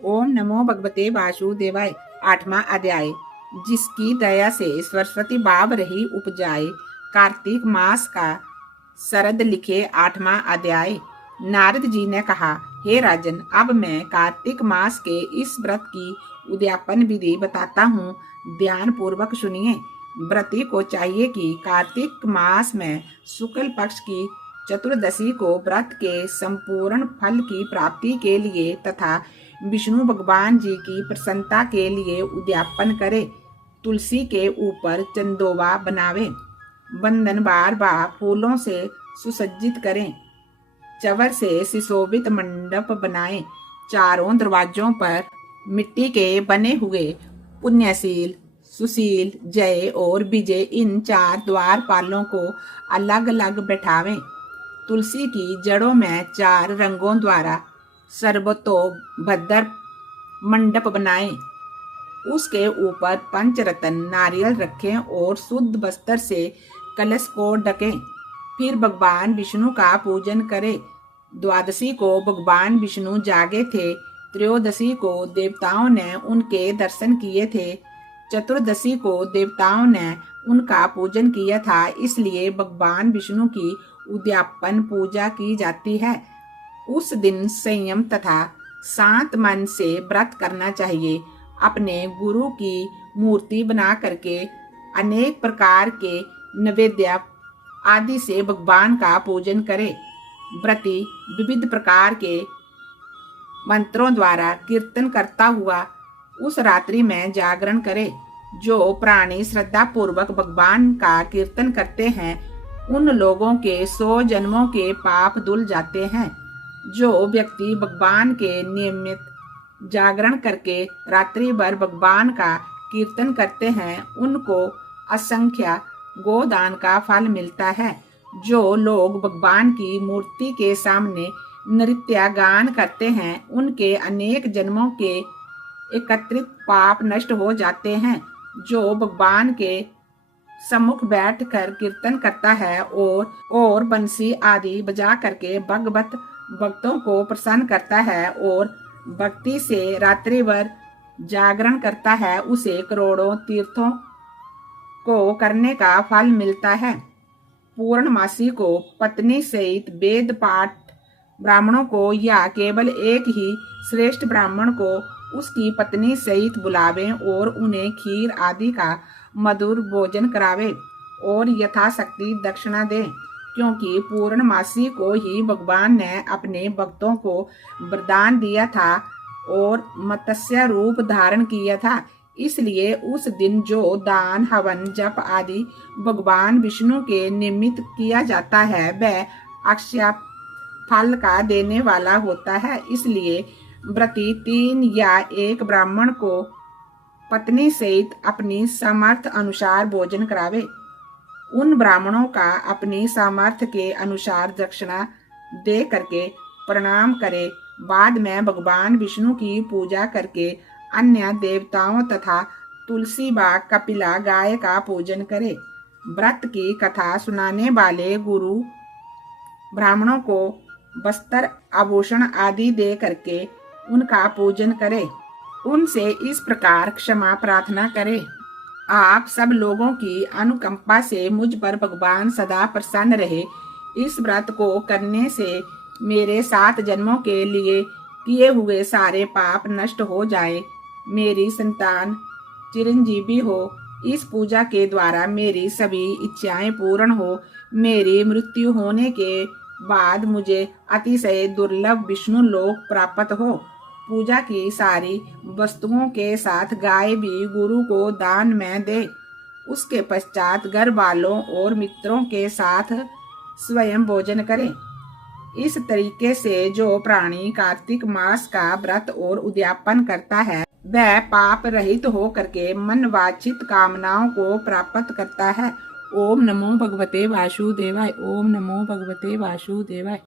ओम नमो भगवते वासुदेवाय। 8वां अध्याय। जिसकी दया से सरस्वती बाब रही उपजाए। कार्तिक मास का शरद लिखे 8वां अध्याय। नारद जी ने कहा, हे राजन, अब मैं कार्तिक मास के इस व्रत की उद्यापन विधि बताता हूँ, ध्यान पूर्वक सुनिए। व्रती को चाहिए कि कार्तिक मास में शुक्ल पक्ष की चतुर्दशी को व्रत के संपूर्ण फल की प्राप्ति के लिए तथा विष्णु भगवान जी की प्रसन्नता के लिए उद्यापन करे। तुलसी के ऊपर चंदोवा बनावे, बंधन बार बार फूलों से सुसज्जित करें, चवर से सुशोभित मंडप बनाएं, चारों दरवाजों पर मिट्टी के बने हुए पुण्यशील, सुशील, जय और विजय इन 4 द्वारपालों को अलग अलग बैठावें। तुलसी की जड़ों में 4 रंगों द्वारा सर्वतोभद्र मंडप बनाएं। उसके ऊपर पंचरत्न नारियल रखें और शुद्ध वस्त्र से कलश को ढकें। फिर भगवान विष्णु का पूजन करें। द्वादशी को भगवान विष्णु जागे थे, त्रयोदशी को देवताओं ने उनके दर्शन किए थे, चतुर्दशी को देवताओं ने उनका पूजन किया था, इसलिए भगवान विष्णु की उद्यापन पूजा की जाती है। उस दिन संयम तथा शांत मन से व्रत करना चाहिए। अपने गुरु की मूर्ति बना करके अनेक प्रकार के नैवेद्य आदि से भगवान का पूजन करे। व्रती विविध प्रकार के मंत्रों द्वारा कीर्तन करता हुआ उस रात्रि में जागरण करे। जो प्राणी श्रद्धा पूर्वक भगवान का कीर्तन करते हैं, उन लोगों के 100 जन्मों के पाप धुल जाते हैं। जो व्यक्ति भगवान के नियमित जागरण करके रात्रि भर भगवान का कीर्तन करते हैं, उनको असंख्य गोदान का फल मिलता है। जो लोग भगवान की मूर्ति के सामने नृत्य गान करते हैं, उनके अनेक जन्मों के एकत्रित पाप नष्ट हो जाते हैं। जो भगवान के सम्मुख बैठ कर कीर्तन करता है और बंसी आदि बजा करके भगवत भक्तों को प्रसन्न करता है और भक्ति से रात्रि भर जागरण करता है, उसे करोड़ों तीर्थों को करने का फल मिलता है। पूर्णमासी को पत्नी सहित वेद पाठ ब्राह्मणों को या केवल एक ही श्रेष्ठ ब्राह्मण को उसकी पत्नी सहित बुलावे और उन्हें खीर आदि का मधुर भोजन करावे और यथाशक्ति दक्षिणा दे, क्योंकि पूर्णमासी को ही भगवान ने अपने भक्तों को वरदान दिया था और मत्स्य रूप धारण किया था। इसलिए उस दिन जो दान, हवन, जप आदि भगवान विष्णु के निमित्त किया जाता है, वह अक्षय फल का देने वाला होता है। इसलिए व्रती 3 या 1 ब्राह्मण को पत्नी सहित अपनी सामर्थ्य अनुसार भोजन करावे। उन ब्राह्मणों का अपनी सामर्थ्य के अनुसार दक्षिणा दे करके प्रणाम करे। बाद में भगवान विष्णु की पूजा करके अन्य देवताओं तथा तुलसी बाग कपिला गाय का पूजन करे। व्रत की कथा सुनाने वाले गुरु ब्राह्मणों को वस्त्र, आभूषण आदि दे करके उनका पूजन करे। उनसे इस प्रकार क्षमा प्रार्थना करे, आप सब लोगों की अनुकंपा से मुझ पर भगवान सदा प्रसन्न रहे। इस व्रत को करने से मेरे 7 जन्मों के लिए किए हुए सारे पाप नष्ट हो जाए, मेरी संतान चिरंजीवी हो, इस पूजा के द्वारा मेरी सभी इच्छाएं पूर्ण हो, मेरी मृत्यु होने के बाद मुझे अतिशय दुर्लभ विष्णु लोक प्राप्त हो। पूजा की सारी वस्तुओं के साथ गाय भी गुरु को दान में दे। उसके पश्चात घर वालों और मित्रों के साथ स्वयं भोजन करें। इस तरीके से जो प्राणी कार्तिक मास का व्रत और उद्यापन करता है, वह पाप रहित हो करके मन वांछित कामनाओं को प्राप्त करता है। ओम नमो भगवते वासुदेवाय। ओम नमो भगवते वासुदेवाय।